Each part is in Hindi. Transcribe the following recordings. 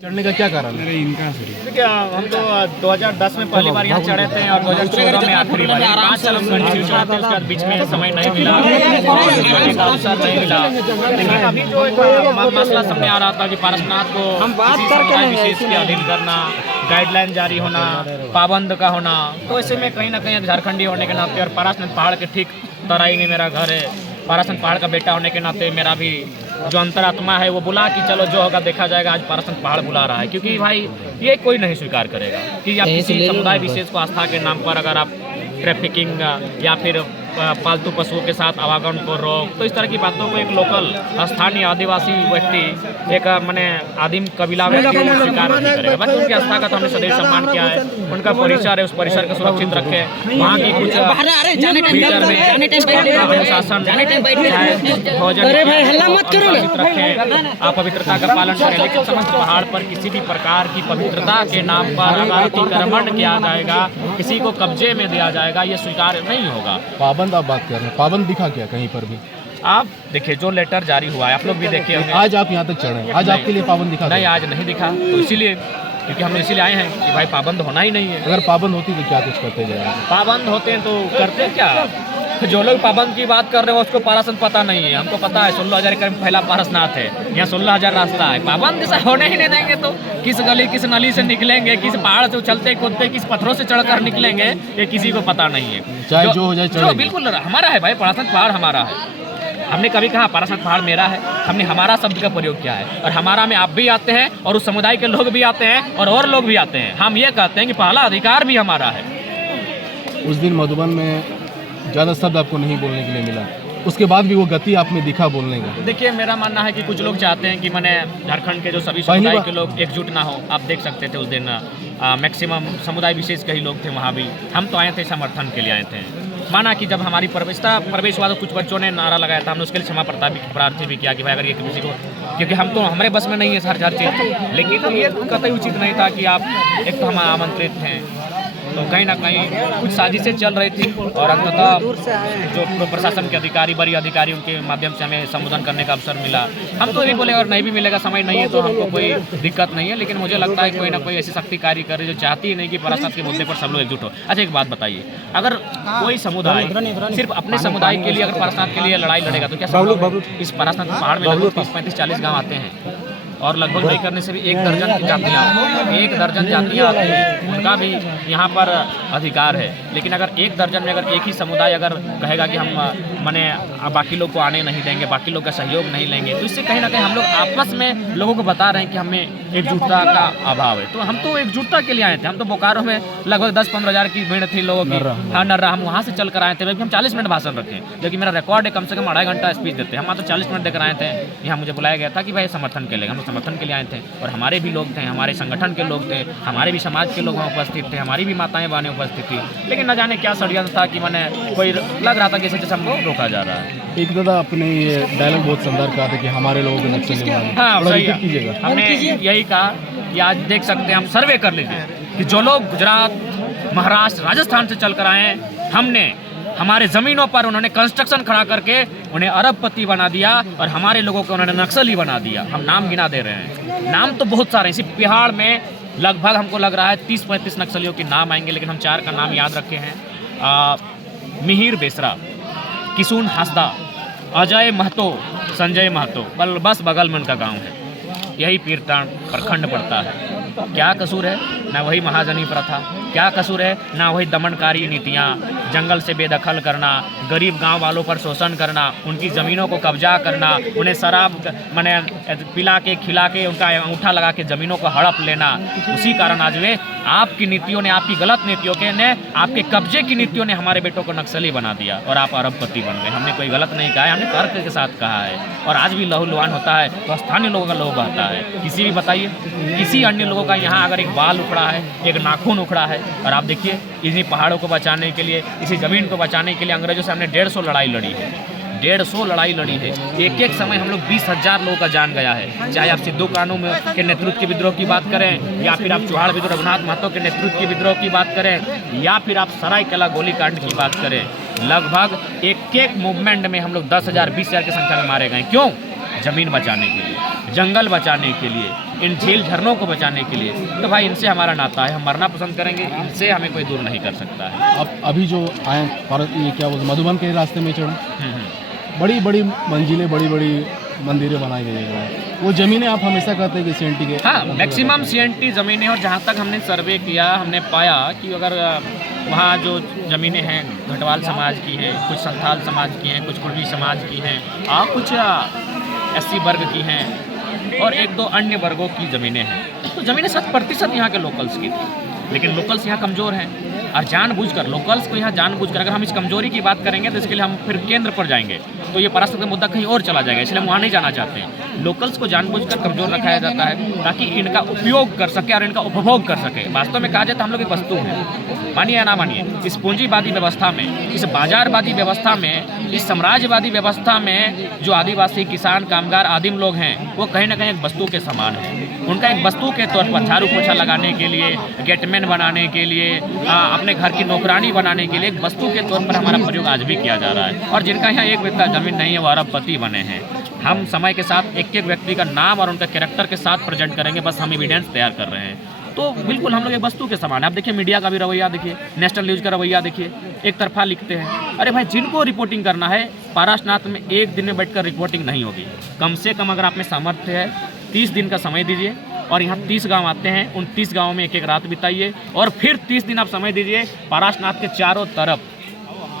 चढ़ने का क्या कारण है? देखिए हम तो 2010 में पहली बार यहाँ चढ़े थे और 2014 में आखिरी बार 5 साल हम कंटिन्यू चढ़े थे। उसके बाद बीच में समय नहीं मिला और चढ़ने का अवसर नहीं मिला। लेकिन अभी जो एक मसला सामने आ रहा था कि पारसनाथ को किसी समुदाय विशेष के अधीन करना, गाइडलाइन जारी होना, पाबंद का होना, तो ऐसे में कहीं ना कहीं झारखंडी होने के नाते और पारसनाथ पहाड़ के ठीक तराई में मेरा घर है, पारसनाथ पहाड़ का बेटा होने के नाते मेरा भी जो अंतरात्मा है वो बुला कि चलो जो होगा देखा जाएगा। आज पारसनाथ पहाड़ बुला रहा है, क्योंकि भाई ये कोई नहीं स्वीकार करेगा कि आप किसी समुदाय विशेष को आस्था के नाम पर अगर आप ट्रैफिकिंग या फिर पालतू पशुओं के साथ आवागमन को रोक, तो इस तरह की बातों को एक लोकल स्थानीय आदिवासी व्यक्ति, एक माने आदिम कबीला व्यक्ति स्वीकार नहीं करेगा। बाकी उनकी आस्था का तो हमने सदैव सम्मान किया है। उनका परिसर है, उस परिसर को सुरक्षित रखे। वहाँ की कुछ फीचर में अनुशासन भोजन रखें, पवित्रता का पालन करें। लेकिन समस्त पहाड़ पर किसी भी प्रकार की पवित्रता के नाम पर अगर अतिक्रमण किया जाएगा, किसी को कब्जे में दिया जाएगा, ये स्वीकार नहीं होगा। पाबंद आप बात कर रहे हैं, पाबंद दिखा क्या कहीं पर भी? आप देखिए जो लेटर जारी हुआ है, आप लोग भी देखिए होंगे। आज आप यहाँ तक चढ़े, आज आपके लिए पाबंद दिखा? नहीं, आज नहीं दिखा, तो इसीलिए क्योंकि हम इसीलिए आए हैं कि भाई पाबंद होना ही नहीं है। अगर पाबंद होती तो क्या कुछ करते जाए? पाबंद होते हैं तो करते क्या? जो लोग पाबंद की बात कर रहे हैं उसको पारसनाथ पता नहीं है। हमको पता है 16,000 एकड़ में फैला पारसनाथ है, यहाँ 16,000 रास्ता है। पाबंद जैसा होने ही नहीं देंगे तो किस गली किस नली से निकलेंगे, किस पहाड़ से उछलते कूदते किस पत्थरों से चढ़कर निकलेंगे, ये किसी को पता नहीं है। चाहे जो हो जाए जो बिल्कुल हमारा है भाई, पारसनाथ पहाड़ हमारा है। हमने कभी कहा पारसनाथ पहाड़ मेरा है? हमने हमारा शब्द का प्रयोग किया है। और हमारा में आप भी आते हैं और उस समुदाय के लोग भी आते हैं और लोग भी आते हैं। हम ये कहते हैं कि पहला अधिकार भी हमारा है। उस दिन मधुबन में ज़्यादा शब्द आपको नहीं बोलने के लिए मिला, उसके बाद भी वो गति आप में दिखा बोलने का। देखिए मेरा मानना है कि कुछ लोग चाहते हैं कि मैंने झारखंड के जो सभी समुदाय के लोग एकजुट ना हो। आप देख सकते थे उस दिन मैक्सिमम समुदाय विशेष के ही लोग थे वहाँ भी। हम तो आए थे समर्थन के लिए आए थे। माना कि जब हमारी प्रवेश हुआ तो कुछ बच्चों ने नारा लगाया था, हमने उसके लिए क्षमा प्रार्थी भी किया कि भाई अगर ये किसी को, क्योंकि हम तो हमारे बस में नहीं है हर चीज़। लेकिन ये कतई उचित नहीं था कि आप एक तो हम आमंत्रित हैं, तो कहीं ना कहीं कुछ साजिशें चल रही थी और अंततः जो प्रशासन के अधिकारी, बड़ी अधिकारियों के माध्यम से हमें संबोधन करने का अवसर मिला। हम तो ये बोले अगर नहीं भी मिलेगा, समय नहीं है तो हमको कोई दिक्कत नहीं है। लेकिन मुझे लगता है कोई ना कोई ऐसी शक्ति कार्य कर रही है जो चाहती ही नहीं कि पारसनाथ के मुद्दे पर सब लोग एकजुट हो। अच्छा एक बात बताइए, अगर कोई समुदाय सिर्फ अपने समुदाय के लिए अगर पारसनाथ के लिए लड़ाई लड़ेगा तो क्या इस पारसनाथ पहाड़ में लगभग 30-35-40 गाँव आते हैं और लगभग नहीं करने से भी 1 दर्जन जातियाँ आती हैं, उनका भी यहाँ पर अधिकार है। लेकिन अगर 1 दर्जन में अगर एक ही समुदाय अगर कहेगा कि हम माने बाकी लोग को आने नहीं देंगे, बाकी लोग का सहयोग नहीं लेंगे, तो इससे कहीं ना कहीं हम लोग आपस में लोगों को बता रहे हैं कि हमें एकजुटता का अभाव है। तो हम तो एकजुटता के लिए आए थे। हम तो बोकारो में लगभग 10-15 हज़ार की भीड़ थी लोगों की। हाँ नर्रा, हम वहाँ से चल कर आए थे। हम 40 मिनट भाषण रखे, क्योंकि मेरा रिकॉर्ड है कम से कम 2.5 घंटा स्पीच देते हैं। हम तो 40 मिनट देकर आए थे। यहाँ मुझे बुलाया गया था कि भाई समर्थन के लिए, हम समर्थन के लिए आए थे और हमारे भी लोग थे, हमारे संगठन के लोग थे, हमारे भी समाज के लोग वहाँ उपस्थित थे, हमारी भी माताएं बहनें उपस्थित थी। लेकिन न जाने क्या षड्यंत्र था कि मैंने कोई लग रहा था कि जैसे हमको रोका जा रहा है। एक दादा अपने ये डायलॉग बहुत शानदार कहा था कि हमारे लोगों को नक्सली। हाँ सही कीजिएगा। हमने यही कहा कि आज देख सकते हैं, हम सर्वे कर लीजिए कि जो लोग गुजरात, महाराष्ट्र, राजस्थान से चल कर आए हैं, हमने हमारे ज़मीनों पर उन्होंने कंस्ट्रक्शन खड़ा करके उन्हें अरबपति बना दिया और हमारे लोगों को उन्होंने नक्सली बना दिया। हम नाम गिना दे रहे हैं, नाम तो बहुत सारे हैं। इसी बिहार में लगभग हमको लग रहा है 30-35 नक्सलियों के नाम आएंगे, लेकिन हम 4 का नाम याद रखे हैं। मिहिर बेसरा, किशुन हासदा, अजय महतो, संजय महतो, बस बगल में उनका गाँव है। यही पीरटान प्रखंड पड़ता है। क्या कसूर है? ना वही महाजनी प्रथा, क्या कसूर है? ना वही दमनकारी नीतियाँ, जंगल से बेदखल करना, गरीब गांव वालों पर शोषण करना, उनकी ज़मीनों को कब्जा करना, उन्हें शराब माने पिला के खिला के उनका अंगूठा लगा के ज़मीनों को हड़प लेना। उसी कारण आज वे आपकी नीतियों ने, आपकी गलत नीतियों के ने, आपके कब्जे की नीतियों ने हमारे बेटों को नक्सली बना दिया और आप अरबपति बन गए। हमने कोई गलत नहीं कहा है, हमने तर्क के साथ कहा है। और आज भी लहूलुहान होता है तो स्थानीय लोगों का लहू बहता है। किसी भी बताइए, किसी अन्य लोगों का यहाँ अगर एक बाल उखड़ा है, एक नाखून उखड़ा है, और आप देखिए इन्हीं पहाड़ों को बचाने के लिए, इसी ज़मीन को बचाने के लिए अंग्रेजों से हमने 150 लड़ाई लड़ी है। 150 लड़ाई लड़ी है। एक समय हम लोग 20,000 लोगों का जान गया है। चाहे आप सिद्धू कानू के नेतृत्व के विद्रोह की बात करें, या फिर आप चौहाड़ विद्रोह रघुनाथ महतो के नेतृत्व के विद्रोह की बात करें, या फिर आप सरायकेला गोलीकांड की बात करें, लगभग एक मूवमेंट में हम लोग 10,000 20,000 की संख्या में मारे गए। क्यों? ज़मीन बचाने के लिए। जंगल बचाने के लिए, इन झील झरनों को बचाने के लिए, तो भाई इनसे हमारा नाता है, हम मरना पसंद करेंगे, इनसे हमें कोई दूर नहीं कर सकता है। अब अभी जो आए ये क्या बोलते मधुबन के रास्ते में चढ़े, बड़ी बड़ी मंजिलें, बड़ी बड़ी मंदिरें बनाई गई हैं, वो ज़मीनें आप हमेशा कहते हैं कि CNT के, हाँ मैक्सिमम CNT ज़मीनें, और जहाँ तक हमने सर्वे किया हमने पाया कि अगर वहाँ जो ज़मीनें हैं घटवाल समाज की हैं, कुछ संथाल समाज की हैं, कुछ कुर्मी समाज की हैं, और कुछ SC वर्ग की हैं, और एक दो अन्य वर्गों की ज़मीनें हैं। तो ज़मीनें 100% यहाँ के लोकल्स की थी, लेकिन लोकल्स यहाँ कमज़ोर हैं, और जानबूझकर लोकल्स को यहाँ जानबूझकर, अगर हम इस कमजोरी की बात करेंगे तो इसके लिए हम फिर केंद्र पर जाएंगे, तो ये परास्त का मुद्दा कहीं और चला जाएगा, इसलिए हम वहाँ नहीं जाना चाहते हैं। लोकल्स को जानबूझकर कमजोर रखाया जाता है ताकि इनका उपयोग कर सके और इनका उपभोग कर सके। वास्तव में कहा जाए तो हम लोग एक वस्तु हैं, मानिए या ना मानिए, इस पूंजीवादी व्यवस्था में, इस बाजारवादी व्यवस्था में, इस साम्राज्यवादी व्यवस्था में जो आदिवासी, किसान, कामगार, आदिम लोग हैं, वो कहीं ना कहीं एक वस्तु के समान है। उनका एक वस्तु के तौर पर झाड़ू पोछा लगाने के लिए, गेटमैन बनाने के लिए, अपने घर की नौकरानी बनाने के लिए एक वस्तु के तौर पर हमारा प्रयोग आज भी किया जा रहा है। और जिनका यहाँ एक बित्ता जमीन नहीं है वो अरबपति बने हैं। हम समय के साथ एक एक व्यक्ति का नाम और उनका कैरेक्टर के साथ प्रेजेंट करेंगे, बस हम एविडेंस तैयार कर रहे हैं। तो बिल्कुल हम लोग एक वस्तु के समान है। आप देखिए मीडिया का भी रवैया देखिए, नेशनल न्यूज़ का रवैया देखिए, एक तरफा लिखते हैं। अरे भाई जिनको रिपोर्टिंग करना है पारसनाथ में एक दिन में बैठकर रिपोर्टिंग नहीं होगी, कम से कम अगर आप में सामर्थ्य है 30 दिन का समय दीजिए, और यहाँ 30 गांव आते हैं, उन 30 गांवों में एक एक रात बिताइए, और फिर 30 दिन आप समय दीजिए, पारसनाथ के चारों तरफ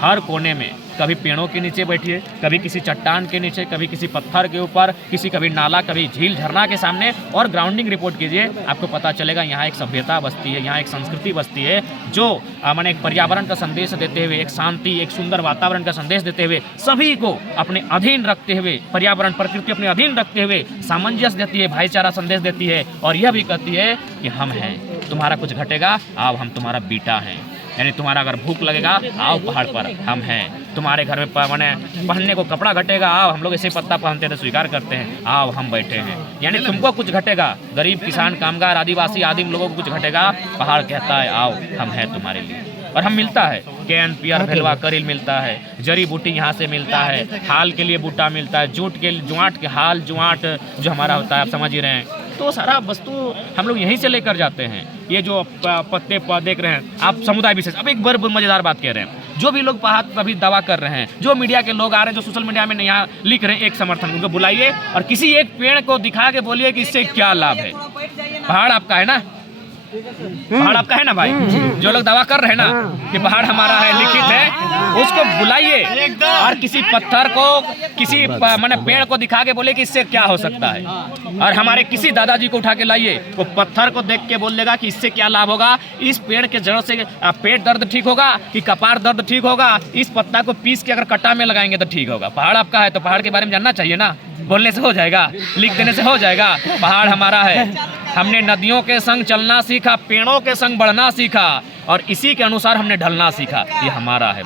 हर कोने में कभी पेड़ों के नीचे बैठिए, कभी किसी चट्टान के नीचे, कभी किसी पत्थर के ऊपर, कभी नाला, कभी झील झरना के सामने, और ग्राउंडिंग रिपोर्ट कीजिए। आपको पता चलेगा यहाँ एक सभ्यता बसती है, यहाँ एक संस्कृति बसती है, जो माने एक पर्यावरण का संदेश देते हुए, एक शांति, एक सुंदर वातावरण का संदेश देते हुए, सभी को अपने अधीन रखते हुए, पर्यावरण प्रकृति अपने अधीन रखते हुए सामंजस्य देती है, भाईचारा संदेश देती है, और यह भी कहती है कि हम हैं, तुम्हारा कुछ घटेगा आओ हम तुम्हारा बेटा हैं, यानी तुम्हारा अगर भूख लगेगा आओ पहाड़ पर हम हैं, तुम्हारे घर में माने पहनने को कपड़ा घटेगा आओ, हम लोग ऐसे पत्ता पहनते थे स्वीकार करते हैं, आओ हम बैठे हैं। यानी तुमको कुछ घटेगा, गरीब, किसान, कामगार, आदिवासी, आदिम लोगों को कुछ घटेगा, पहाड़ कहता है आओ हम हैं तुम्हारे लिए। और हम मिलता है कैन, पियर, भेलवा, करील मिलता है, जड़ी बूटी यहाँ से मिलता है, हाल के लिए बूटा मिलता है, जुआट के हाल, जुआट जो हमारा होता है, आप समझ ही रहे हैं। तो सारा वस्तु हम लोग यहीं से लेकर जाते हैं। ये जो पत्ते देख रहे हैं आप, समुदाय विशेष, अब एक बड़ी मज़ेदार बात कह रहे हैं, जो भी लोग अभी दावा कर रहे हैं, जो मीडिया के लोग आ रहे हैं, जो सोशल मीडिया में यहाँ लिख रहे हैं एक समर्थन, उनको बुलाइए और किसी एक पेड़ को दिखा के बोलिए कि इससे क्या लाभ है। पहाड़ आपका है ना, पहाड़ आपका है ना भाई, जो लोग दावा कर रहे हैं ना कि पहाड़ हमारा है, लिखित है, उसको बुलाइए और किसी पत्थर को, किसी माने पेड़ को दिखा के बोले कि इससे क्या हो सकता है। और हमारे किसी दादाजी को उठा के लाइए, वो पत्थर को देख के बोल देगा कि इससे क्या लाभ होगा, इस पेड़ के जड़ से पेट दर्द ठीक होगा कि कपार दर्द ठीक होगा, इस पत्ता को पीस के अगर कटा में लगाएंगे तो ठीक होगा। पहाड़ आपका है तो पहाड़ के बारे में जानना चाहिए ना, बोलने से हो जाएगा, लिख देने से हो जाएगा। पहाड़ हमारा है, हमने नदियों के संग चलना सीखा, पेड़ों के संग बढ़ना सीखा, और इसी के अनुसार हमने ढलना सीखा, ये हमारा है।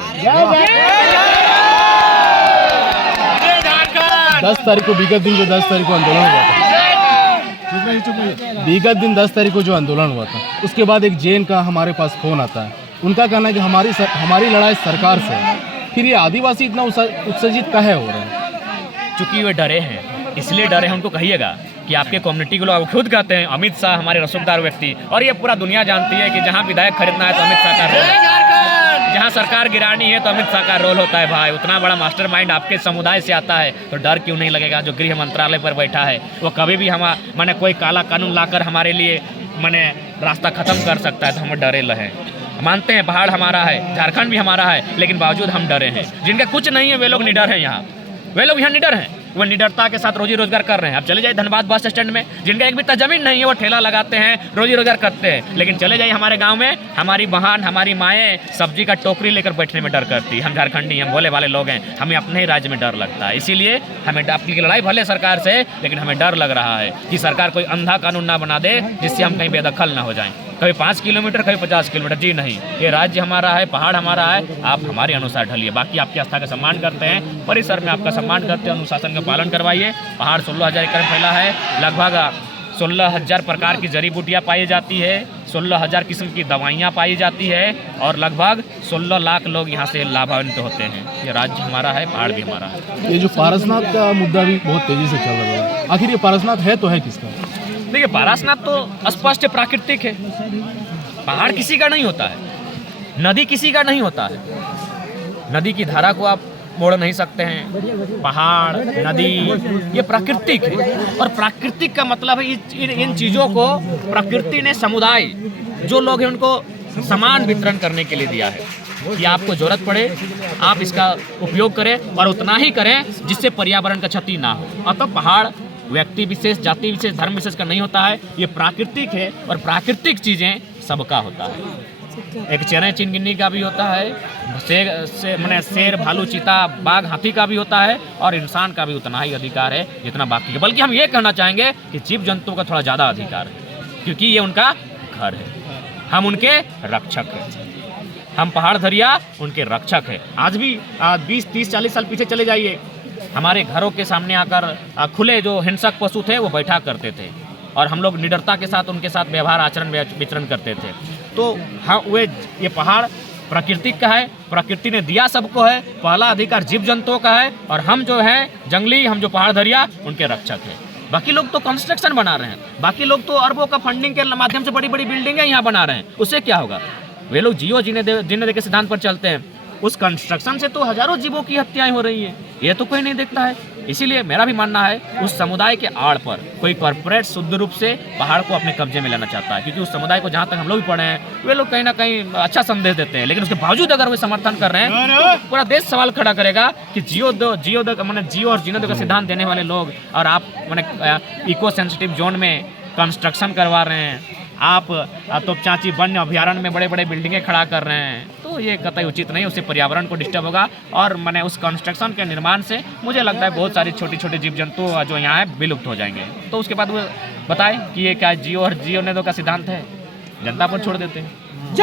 10 तारीख को विगत दिन जो 10 तारीख को आंदोलन हुआ था, विगत दिन 10 तारीख को जो आंदोलन हुआ था, उसके बाद एक जैन का हमारे पास फोन आता है, उनका कहना है कि हमारी लड़ाई सरकार से है। फिर ये आदिवासी इतना उत्सर्जित काहे हो रहे हैं? चूंकि वे डरे हैं, इसलिए डरे हैं। उनको कहिएगा कि आपके कम्युनिटी के लोग खुद कहते हैं अमित शाह हमारे रसूखदार व्यक्ति, और ये पूरा दुनिया जानती है कि जहाँ विधायक खरीदना है तो अमित शाह का रोल है, जहाँ सरकार गिरानी है तो अमित शाह का रोल होता है। भाई उतना बड़ा मास्टरमाइंड आपके समुदाय से आता है तो डर क्यों नहीं लगेगा? जो गृह मंत्रालय पर बैठा है वो कभी भी माने कोई काला कानून लाकर हमारे लिए माने रास्ता खत्म कर सकता है, तो हम डरे रहे। मानते हैं पहाड़ हमारा है, झारखंड भी हमारा है, लेकिन बावजूद हम डरे हैं। जिनका कुछ नहीं है वे लोग निडर हैं, यहाँ वे लोग यहाँ निडर हैं, वो निडरता के साथ रोजी रोजगार कर रहे हैं। अब चले जाइए धनबाद बस स्टैंड में, जिनका एक बित्ता जमीन नहीं है वो ठेला लगाते हैं, रोजी रोजगार करते हैं। लेकिन चले जाइए हमारे गांव में, हमारी बहन, हमारी माएँ सब्जी का टोकरी लेकर बैठने में डर करती। हम झारखंडी, हम भोले वाले लोग हैं, हमें अपने ही राज्य में डर लगता है। इसीलिए हमें अपनी लड़ाई भले सरकार से, लेकिन हमें डर लग रहा है कि सरकार कोई अंधा कानून ना बना दे जिससे हम कहीं बेदखल ना हो जाएं, कभी 5 किलोमीटर कभी 50 किलोमीटर। जी नहीं, ये राज्य हमारा है, पहाड़ हमारा है, आप हमारे अनुसार ढलिए। बाकी आपकी आस्था का सम्मान करते हैं, परिसर में आपका सम्मान करते हैं, अनुशासन का पालन करवाइए। पहाड़ 16,000 एकड़ फैला है, लगभग 16,000 प्रकार की जड़ी बूटियाँ पाई जाती है, 16,000 किस्म की दवाइयाँ पाई जाती है और लगभग 16 लाख लोग यहाँ से लाभान्वित होते हैं। ये राज्य हमारा है, पहाड़ भी हमारा है। ये जो पारसनाथ का मुद्दा भी बहुत तेजी से चल रहा है, आखिर ये पारसनाथ है तो है किसका? देखिए, पारसनाथ तो स्पष्ट प्राकृतिक है। पहाड़ किसी का नहीं होता है, नदी किसी का नहीं होता है। नदी की धारा को आप मोड़ नहीं सकते हैं। पहाड़, नदी, ये प्राकृतिक है और प्राकृतिक का मतलब है इन चीज़ों को प्रकृति ने समुदाय जो लोग हैं उनको समान वितरण करने के लिए दिया है कि आपको जरूरत पड़े आप इसका उपयोग करें और उतना ही करें जिससे पर्यावरण का क्षति ना हो। अतः पहाड़ व्यक्ति विशेष, जाति विशेष, धर्म विशेष का नहीं होता है, ये प्राकृतिक है और प्राकृतिक चीज़ें सबका होता है। एक चेरे चिनगिन्नी का भी होता है, शेर, भालू, चीता, बाघ, हाथी का भी होता है और इंसान का भी उतना ही अधिकार है जितना बाकी है। बल्कि हम ये कहना चाहेंगे कि जीव जंतुओं का थोड़ा ज़्यादा अधिकार है क्योंकि ये उनका घर है, हम उनके रक्षक हैं। हम पहाड़ धरिया उनके रक्षक हैं। आज भी 20, 30, 40 साल पीछे चले जाइए, हमारे घरों के सामने आकर खुले जो हिंसक पशु थे वो बैठा करते थे और हम लोग निडरता के साथ उनके साथ व्यवहार, आचरण, विचरण करते थे। तो हाँ, ये पहाड़ प्रकृति का है, प्रकृति ने दिया सबको है, पहला अधिकार जीव जंतुओं का है और हम जो है जंगली, हम जो पहाड़ धरिया उनके रक्षक हैं। बाकी लोग तो कंस्ट्रक्शन बना रहे हैं, बाकी लोग तो अरबों का फंडिंग के माध्यम से बड़ी बड़ी बिल्डिंगें यहाँ बना रहे हैं, उससे क्या होगा? वे लोग जियो जीने दे के सिद्धांत पर चलते हैं। उस कंस्ट्रक्शन से तो हजारों जीवों की हत्याएं हो रही है, ये तो कोई नहीं देखता है। इसीलिए मेरा भी मानना है उस समुदाय के आड़ पर कोई कॉर्पोरेट शुद्ध रूप से पहाड़ को अपने कब्जे में लेना चाहता है, क्योंकि उस समुदाय को जहाँ तक हम लोग भी पढ़े हैं वे लोग कहीं ना कहीं अच्छा संदेश देते हैं, लेकिन उसके बावजूद अगर वे समर्थन कर रहे हैं तो पूरा देश सवाल खड़ा करेगा कि जियो और जीने दो का सिद्धांत देने वाले लोग और आप इको सेंसिटिव जोन में कंस्ट्रक्शन करवा रहे हैं, आप तोपचांची वन्य अभयारण्य में बड़े बड़े बिल्डिंगें खड़ा कर रहे हैं, तो ये कतई उचित नहीं। उससे पर्यावरण को डिस्टर्ब होगा और मैंने उस कंस्ट्रक्शन के निर्माण से मुझे लगता है बहुत सारी छोटी छोटी जीव जंतु जो यहाँ है विलुप्त हो जाएंगे। तो उसके बाद वो बताएं कि ये क्या जियो और जीने दो का सिद्धांत है, जनता पर छोड़ देते हैं।